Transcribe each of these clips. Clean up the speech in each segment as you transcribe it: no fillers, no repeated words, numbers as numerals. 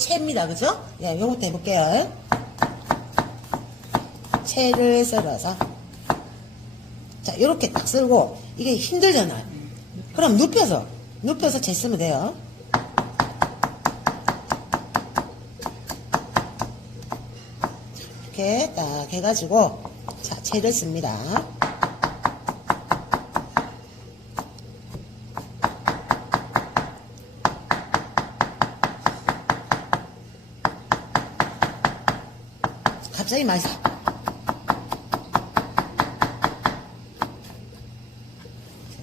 채입니다. 그죠? 예, 요것도 해볼게요. 채를 썰어서. 자, 요렇게 딱 썰고, 이게 힘들잖아요. 그럼 눕혀서 채 쓰면 돼요. 이렇게 딱 해가지고, 자, 채를 씁니다. 갑자기 맛있어.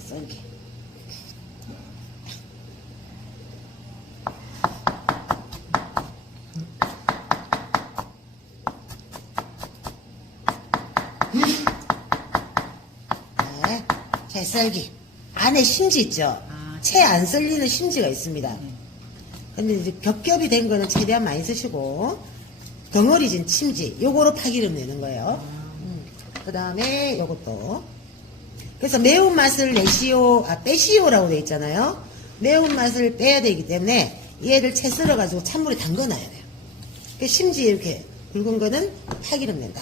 썰기. 네, 채썰기. 안에 심지 있죠? 채 안 썰리는 심지가 있습니다. 근데 이제 겹겹이 된 거는 최대한 많이 쓰시고, 덩어리진 침지, 요거로 파기름 내는 거예요. 그 다음에 요것도. 그래서 매운맛을 빼시오라고 돼 있잖아요. 매운맛을 빼야 되기 때문에 얘를 채 썰어가지고 찬물에 담궈놔야 돼요. 심지 이렇게 굵은 거는 파기름 낸다.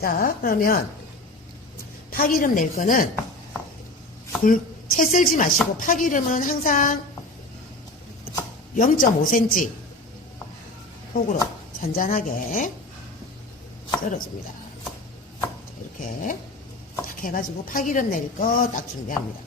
자, 그러면 파기름 낼 거는 채 썰지 마시고 파기름은 항상 0.5cm 폭으로 잔잔하게 썰어줍니다. 이렇게 딱 해가지고 파기름 낼 거 딱 준비합니다.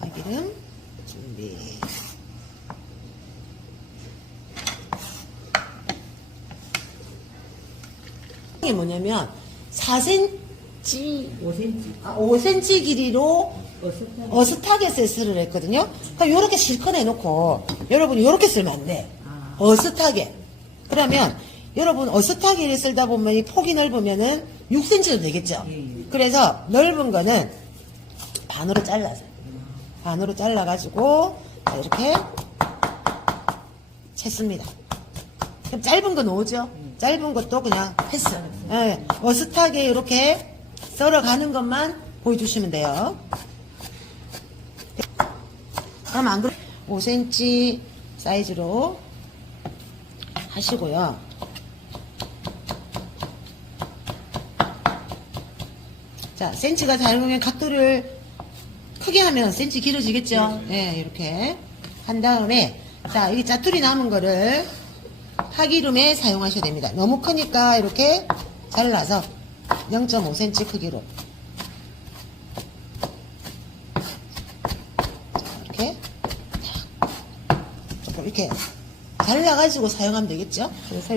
파기름 준비. 이게 뭐냐면 4cm, 5cm 길이로 어슷하게 했거든요. 그럼 요렇게 실컷 해놓고 여러분이 요렇게 쓸면 안 돼. 어슷하게. 그러면 여러분 어슷하게 쓸다 보면 이 폭이 넓으면은 6cm도 되겠죠. 그래서 넓은 거는 반으로 잘라서 반으로 잘라가지고 이렇게 챘습니다. 그럼 짧은 거 놓으죠. 짧은 것도 그냥 패스. 예, 어슷하게 이렇게 썰어가는 것만 보여주시면 돼요. 그럼 안 그래 5cm 사이즈로 하시고요. 자, 센치가 다르면 각도를 크게 하면 센치 길어지겠죠. 예, 이렇게 한 다음에 자, 이 짜투리 남은 거를 파기름에 사용하셔야 됩니다. 너무 크니까 이렇게 잘라서 0.5cm 크기로 이렇게 조금 이렇게 잘라가지고 사용하면 되겠죠. 그래서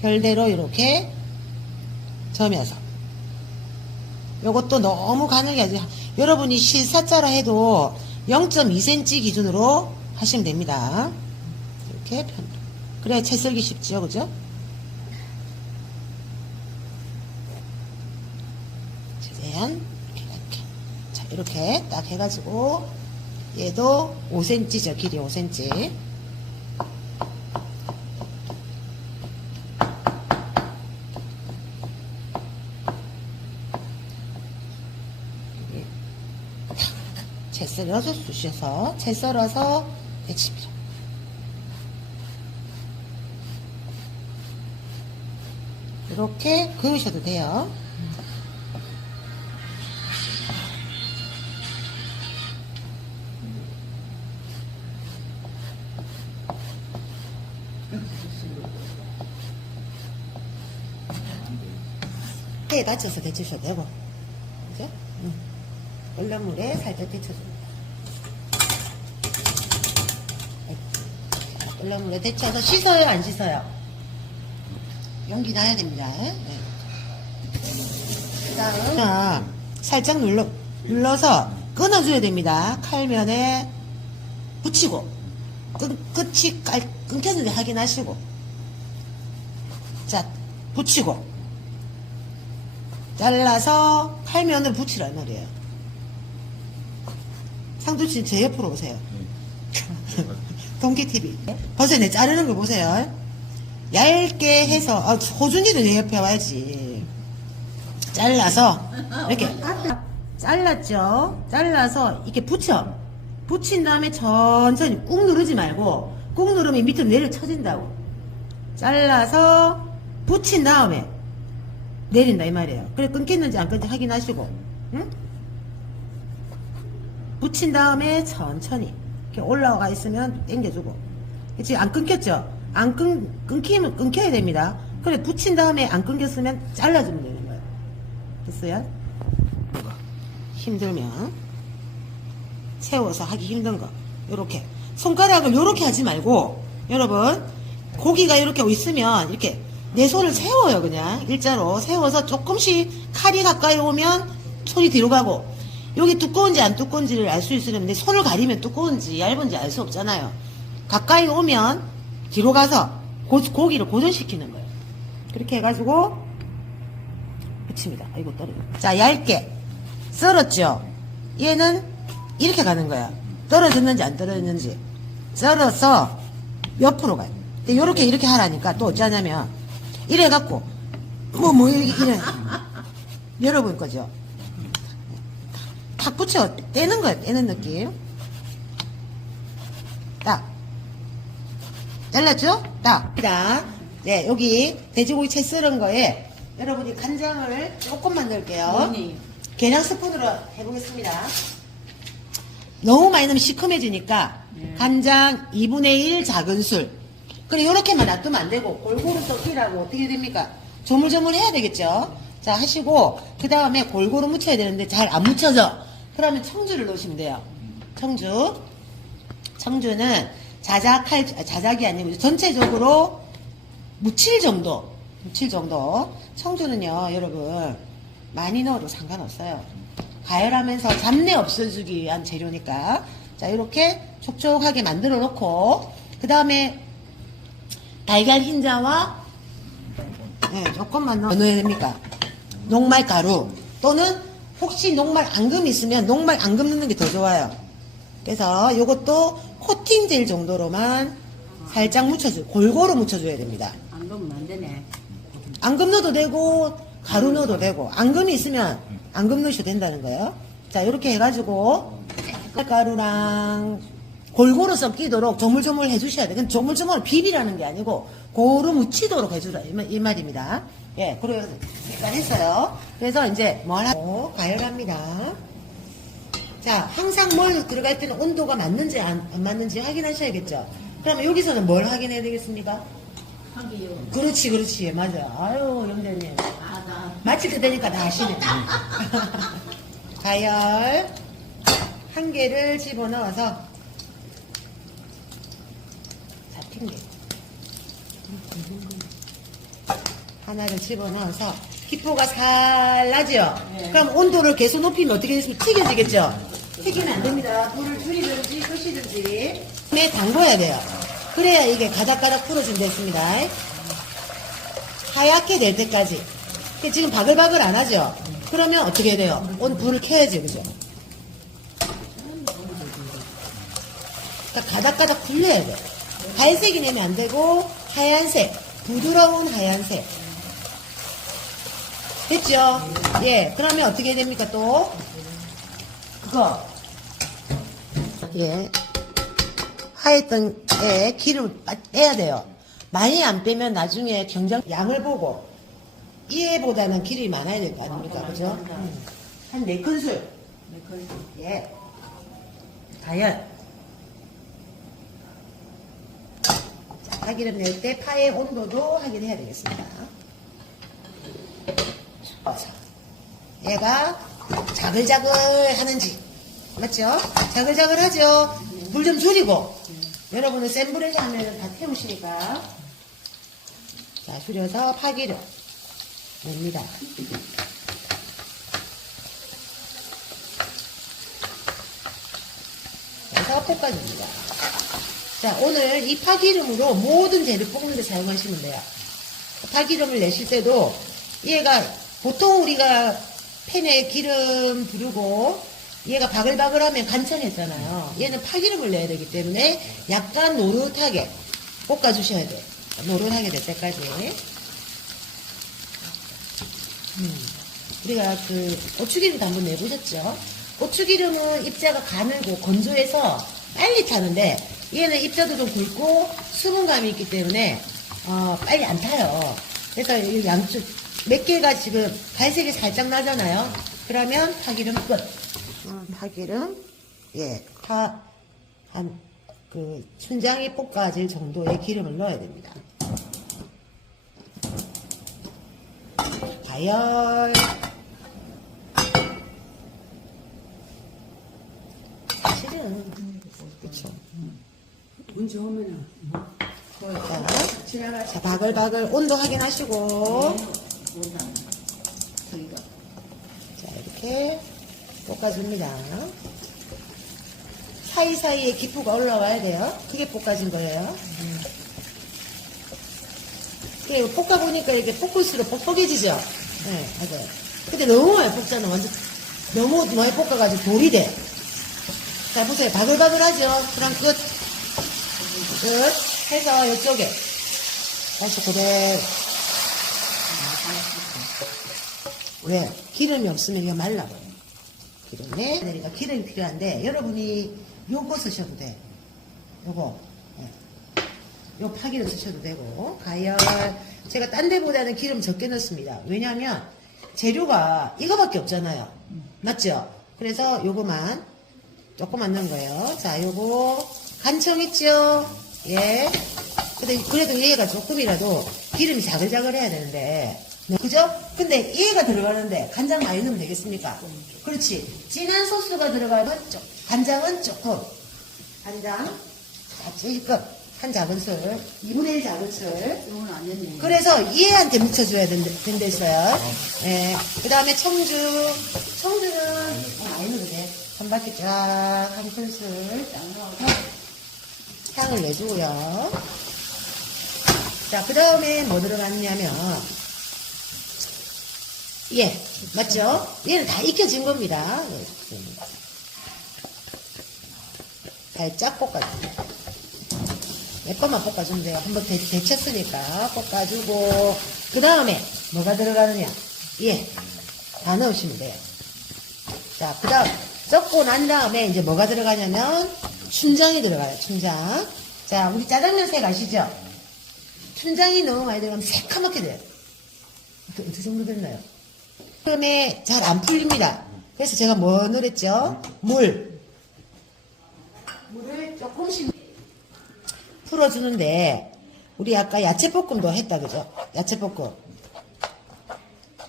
결대로 이렇게 점여서 요것도 너무 가늘게 하지. 여러분이 실사자라 해도 0.2cm 기준으로 하시면 됩니다. 이렇게 그래야 채 썰기 쉽지요, 그죠? 최대한 이렇게. 자, 이렇게 딱 해가지고 얘도 5cm죠, 길이 5cm. 채 썰어서 쑤셔서 채 썰어서 데칩니다. 이렇게 그으셔도 돼요. 해에 받쳐서 데치셔도 되고, 그죠? 끓는 물에 살짝 데쳐줍니다. 끓는 물에 데쳐서 씻어요, 안 씻어요? 용기 놔야 됩니다. 네. 그 다음 살짝 눌러서 끊어줘야 됩니다. 칼면에 붙이고 끝이 끊겼는지 확인하시고, 자, 붙이고 잘라서 칼면을 붙이란 말이에요. 상두씨 제 옆으로 오세요. 동기TV. 보세요. 내 자르는 거 보세요. 얇게 해서, 호준이도 내 옆에 와야지. 잘라서, 이렇게, 잘랐죠? 잘라서, 이렇게 붙여. 붙인 다음에 천천히 꾹 누르지 말고, 꾹 누르면 밑으로 내려 쳐진다고. 잘라서, 붙인 다음에, 내린다, 이 말이에요. 그래, 끊겼는지 안 끊겼는지 확인하시고, 응? 붙인 다음에 천천히, 이렇게 올라가 있으면 당겨주고. 지금 안 끊겼죠? 안 끊기면 끊겨야 됩니다. 그래, 붙인 다음에 안 끊겼으면 잘라주면 되는 거예요. 됐어요? 힘들면 세워서 하기 힘든 거 요렇게 손가락을 요렇게 하지 말고 여러분 고기가 이렇게 있으면 이렇게 내 손을 세워요. 그냥 일자로 세워서 조금씩 칼이 가까이 오면 손이 뒤로 가고 여기 두꺼운지 안 두꺼운지를 알 수 있으려면 내 손을 가리면 두꺼운지 얇은지 알 수 없잖아요. 가까이 오면 뒤로 가서 고기를 고정시키는 거예요. 그렇게 해가지고 붙입니다. 아이고 떨어져. 자, 얇게 썰었죠. 얘는 이렇게 가는 거야. 떨어졌는지 안 떨어졌는지 썰어서 옆으로 가요. 근데 요렇게 이렇게 하라니까 또 어쩌냐면 이래 갖고 이래 여러분 거죠. 탁 붙여 떼는 거야. 떼는 느낌. 딱 잘랐죠? 딱. 네, 여기 돼지고기 채 썰은 거에 여러분이 간장을 조금만 넣을게요. 계량 스푼으로 해보겠습니다. 너무 많이 넣으면 시큼해지니까 간장 2분의 1 작은 술. 그래 요렇게만 놔두면 안 되고 골고루 섞이라고 어떻게 됩니까? 조물조물 해야 되겠죠? 자 하시고 그 다음에 골고루 묻혀야 되는데 잘 안 묻혀져. 그러면 청주를 넣으시면 돼요. 청주는 자작이 아니고 전체적으로 묻힐 정도. 청주는요, 여러분, 많이 넣어도 상관없어요. 가열하면서 잡내 없어주기 위한 재료니까. 자, 이렇게 촉촉하게 만들어 놓고, 그 다음에 달걀 흰자와, 조금만 넣어야 됩니까? 녹말 가루. 또는 혹시 녹말 앙금 있으면 녹말 앙금 넣는 게 더 좋아요. 그래서 이것도 코팅될 정도로만 살짝 골고루 묻혀줘야 됩니다. 앙금은 안 되네. 앙금 넣어도 되고 가루 넣어도 되고 앙금이 있으면 앙금 넣으셔도 된다는 거예요. 자 이렇게 해가지고 가루랑 골고루 섞이도록 조물조물 해주셔야 돼요. 근데 조물조물 비비라는 게 아니고 고루 묻히도록 해주라 이 말입니다. 예, 그래서 일단 했어요. 그래서 이제 뭘 하고 가열합니다. 자, 항상 뭘 들어갈 때는 온도가 맞는지 안 맞는지 확인하셔야겠죠. 그러면 여기서는 뭘 확인해야 되겠습니까? 하기요. 그렇지, 맞아. 아유, 영대님. 나. 마칠 때 되니까 다 아시네. 가열 한 개를 집어넣어서 잡힌 게 하나를 집어넣어서 기포가 살라죠. 네. 그럼 온도를 계속 높이면 어떻게 되겠습니까? 튀겨지겠죠. 튀기면 안 됩니다. 불을 줄이든지 끄시든지 담궈야 돼요. 그래야 이게 가닥가닥 풀어진댔습니다. 하얗게 될 때까지. 지금 바글바글 안 하죠? 그러면 어떻게 돼요? 불을 켜야지, 그죠? 그러니까 가닥가닥 굴려야 돼. 갈색이 내면 안 되고, 하얀색, 부드러운 하얀색. 됐죠? 예, 그러면 어떻게 됩니까, 또? 그거. 예. 하였던 애 기름을 빼야 돼요. 많이 안 빼면 나중에 경장 양을 보고 이 애보다는 기름이 많아야 될 거 아닙니까? 그죠? 한 4큰술. 예. 가열. 자, 파기름 낼 때 파의 온도도 확인해야 되겠습니다. 얘가 자글자글 하는지 맞죠? 자글자글 하죠? 물 좀 줄이고 여러분은 센 불에서 하면 다 태우시니까 자 줄여서 파기름 냅니다. 그래서 볶아줍니다. 자 오늘 이 파기름으로 모든 재료 볶는 데 사용하시면 돼요. 파기름을 내실 때도 얘가 보통 우리가 팬에 기름 두르고 얘가 바글바글하면 간편했잖아요. 얘는 파기름을 내야 되기 때문에 약간 노릇하게 볶아주셔야 돼요. 노릇하게 될 때까지. 우리가 그 고추기름도 한번 내보셨죠? 고추기름은 입자가 가늘고 건조해서 빨리 타는데 얘는 입자도 좀 굵고 수분감이 있기 때문에 빨리 안 타요. 그래서 이 양쪽 몇 개가 지금 갈색이 살짝 나잖아요. 그러면 파기름 끝. 파기름 한 그 춘장이 볶아질 정도의 기름을 넣어야 됩니다. 가열. 사실은 그쵸. 운 좋으면은 자, 바글바글 온도 확인하시고 저희가 자, 이렇게 볶아줍니다. 사이사이에 기포가 올라와야 돼요. 그게 볶아진 거예요. 그리고 볶아보니까 이렇게 볶을수록 뻑뻑해지죠? 네, 맞아요. 근데 너무 많이 볶잖아. 완전 너무 많이 볶아가지고 돌이 돼. 자, 보세요. 바글바글하죠? 그럼 끝. 끝. 해서 이쪽에 다시 그대로. 왜? 기름이 없으면 이거 말라버려. 기름에 그러니까 기름이 필요한데 여러분이 요거 쓰셔도 돼. 요거. 요 파기름 쓰셔도 되고. 가열. 제가 딴 데보다는 기름 적게 넣습니다. 왜냐하면 재료가 이거밖에 없잖아요. 맞죠? 그래서 요거만 조금만 넣은 거예요. 자, 요거 간청 있죠? 예. 근데 그래도 얘가 조금이라도 기름이 자글자글 해야 되는데. 그죠? 근데 얘가 들어가는데 간장 많이 넣으면 되겠습니까? 그렇지. 진한 소스가 들어가면 간장은 조금. 간장. 자, 찔끔. 한 작은술. 2분의 1 작은술. 이건 안 됐네. 그래서 얘한테 묻혀줘야 된댔어요. 예. 그 다음에 청주. 청주는 많이 넣어도 돼. 한 바퀴 쫙, 한 큰술. 향을 내주고요. 자, 그 다음에 뭐 들어갔냐면, 맞죠? 얘는 다 익혀진 겁니다. 살짝 볶아줍니다. 몇 번만 볶아주면 돼요. 한번 데쳤으니까 볶아주고, 그 다음에 뭐가 들어가느냐? 다 넣으시면 돼요. 자, 그 다음, 섞고 난 다음에 이제 뭐가 들어가냐면, 춘장이 들어가요, 춘장. 자, 우리 짜장면 색 아시죠? 춘장이 너무 많이 들어가면 새카맣게 돼요. 어느 정도 됐나요? 그러면 잘 안 풀립니다. 그래서 제가 뭐 넣었죠? 물을 조금씩 풀어주는데, 우리 아까 야채볶음도 했다, 그죠? 야채볶음.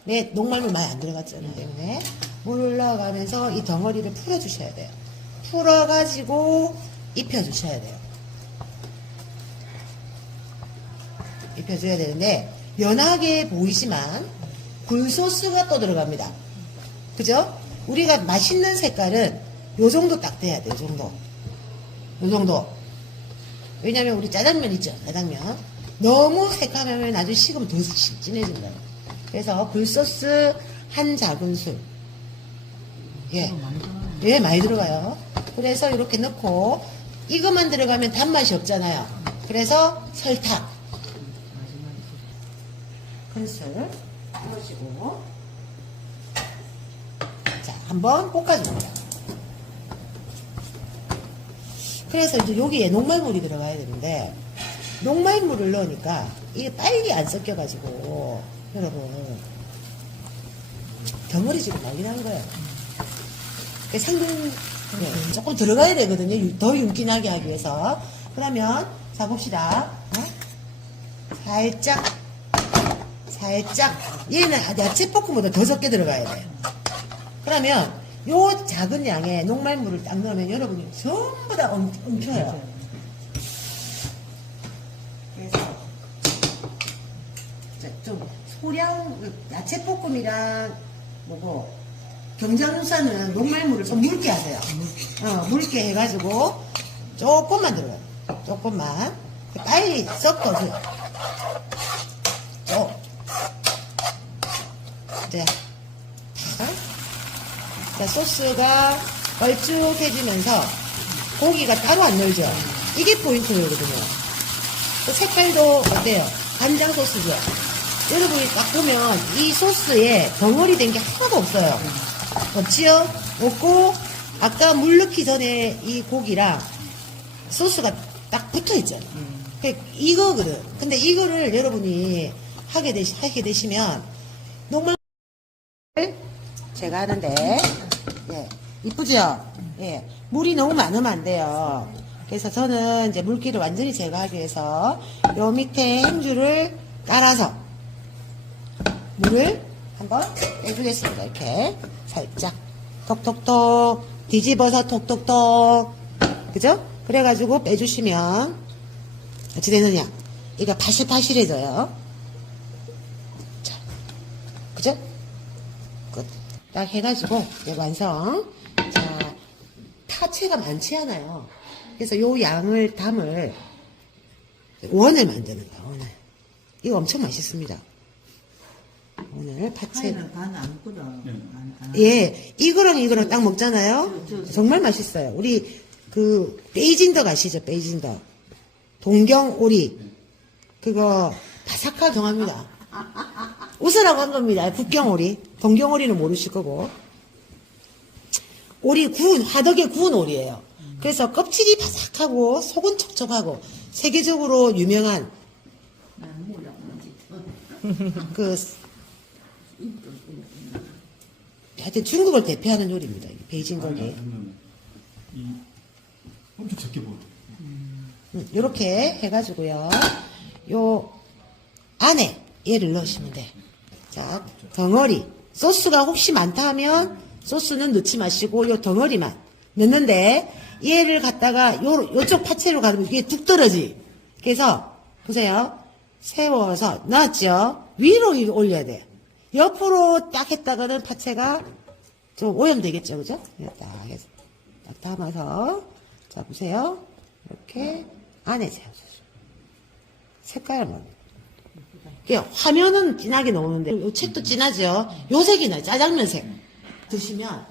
네, 녹말물 많이 안 들어갔잖아요. 때문에 물을 넣어가면서 이 덩어리를 풀어주셔야 돼요. 풀어가지고 입혀주셔야 돼요. 입혀줘야 되는데, 연하게 보이지만 굴소스가 또 들어갑니다. 그죠? 우리가 맛있는 색깔은 요 정도 딱 돼야 돼요. 요 정도. 요 정도. 왜냐면 우리 짜장면 있죠? 짜장면. 너무 새까매면 나중에 식으면 더 진해진다요. 그래서 굴소스 한 작은술. 예, 많이 들어가요. 그래서 이렇게 넣고, 이것만 들어가면 단맛이 없잖아요. 그래서 설탕. 큰술 넣으시고, 자, 한번 볶아줍니다. 그래서 이제 여기에 녹말물이 들어가야 되는데, 녹말물을 넣으니까 이게 빨리 안 섞여가지고, 여러분, 덩어리 지고 난리 나는 거예요. 상당히 조금 들어가야 되거든요. 더 윤기 나게 하기 위해서. 그러면, 자, 봅시다. 살짝. 얘는 야채볶음보다 더 적게 들어가야 돼요. 그러면, 요 작은 양의 녹말물을 딱 넣으면 여러분이 전부 다 엉켜요. 그래서 좀 소량 야채볶음이랑 뭐고 경장유사는 녹말물을 좀 묽게 하세요. 묽게 해가지고 조금만 들어요. 조금만 빨리 섞어줘요. 자, 소스가 걸쭉해지면서 고기가 따로 안 놀죠. 이게 포인트거든요. 그 색깔도 어때요? 간장 소스죠? 여러분이 딱 보면 이 소스에 덩어리 된 게 하나도 없어요. 없지요? 없고, 아까 물 넣기 전에 이 고기랑 소스가 딱 붙어 있잖아요. 이거거든. 근데 이거를 여러분이 하게 되시면, 녹말 제가 하는데, 예, 이쁘죠? 예, 물이 너무 많으면 안 돼요. 그래서 저는 이제 물기를 완전히 제거하기 위해서 요 밑에 행주를 깔아서 물을 한번 빼주겠습니다. 이렇게 살짝 톡톡톡 뒤집어서 톡톡톡, 그죠? 그래가지고 빼주시면 어찌 되느냐? 이거 파실파실해져요. 자, 그죠? 끝. 딱 해가지고 이제 완성. 자, 파채가 많지 않아요. 그래서 요 양을 담을 원을 만드는 거야. 원을. 이거 엄청 맛있습니다. 오늘 파채. 파이는 반안 끓여. 예, 이거랑 딱 먹잖아요. 정말 맛있어요. 우리 그 베이징덕 아시죠? 베이징덕. 동경오리. 그거 바삭하게 정합니다. 웃으라고 한 겁니다. 북경오리. 동경오리는 모르실 거고. 오리 구운, 화덕에 구운 오리예요. 그래서 껍질이 바삭하고 속은 촉촉하고 세계적으로 유명한 그 하여튼 중국을 대표하는 요리입니다. 베이징덕이. 엄청 적게 보여. 요렇게 해가지고요. 요 안에 얘를 넣으시면 돼. 자, 덩어리. 소스가 혹시 많다 하면 소스는 넣지 마시고 요 덩어리만 넣는데 얘를 갖다가 요쪽 파채로 가면 이게 뚝 떨어지. 그래서 보세요. 세워서 넣었죠. 위로 올려야 돼. 옆으로 딱 했다가는 파채가 좀 오염되겠죠. 그죠? 딱 해서 딱 담아서 자 보세요. 이렇게 안에 세워주세요. 색깔만. 화면은 진하게 나오는데 요 책도 진하죠. 요 색이 나요. 짜장면 색. 드시면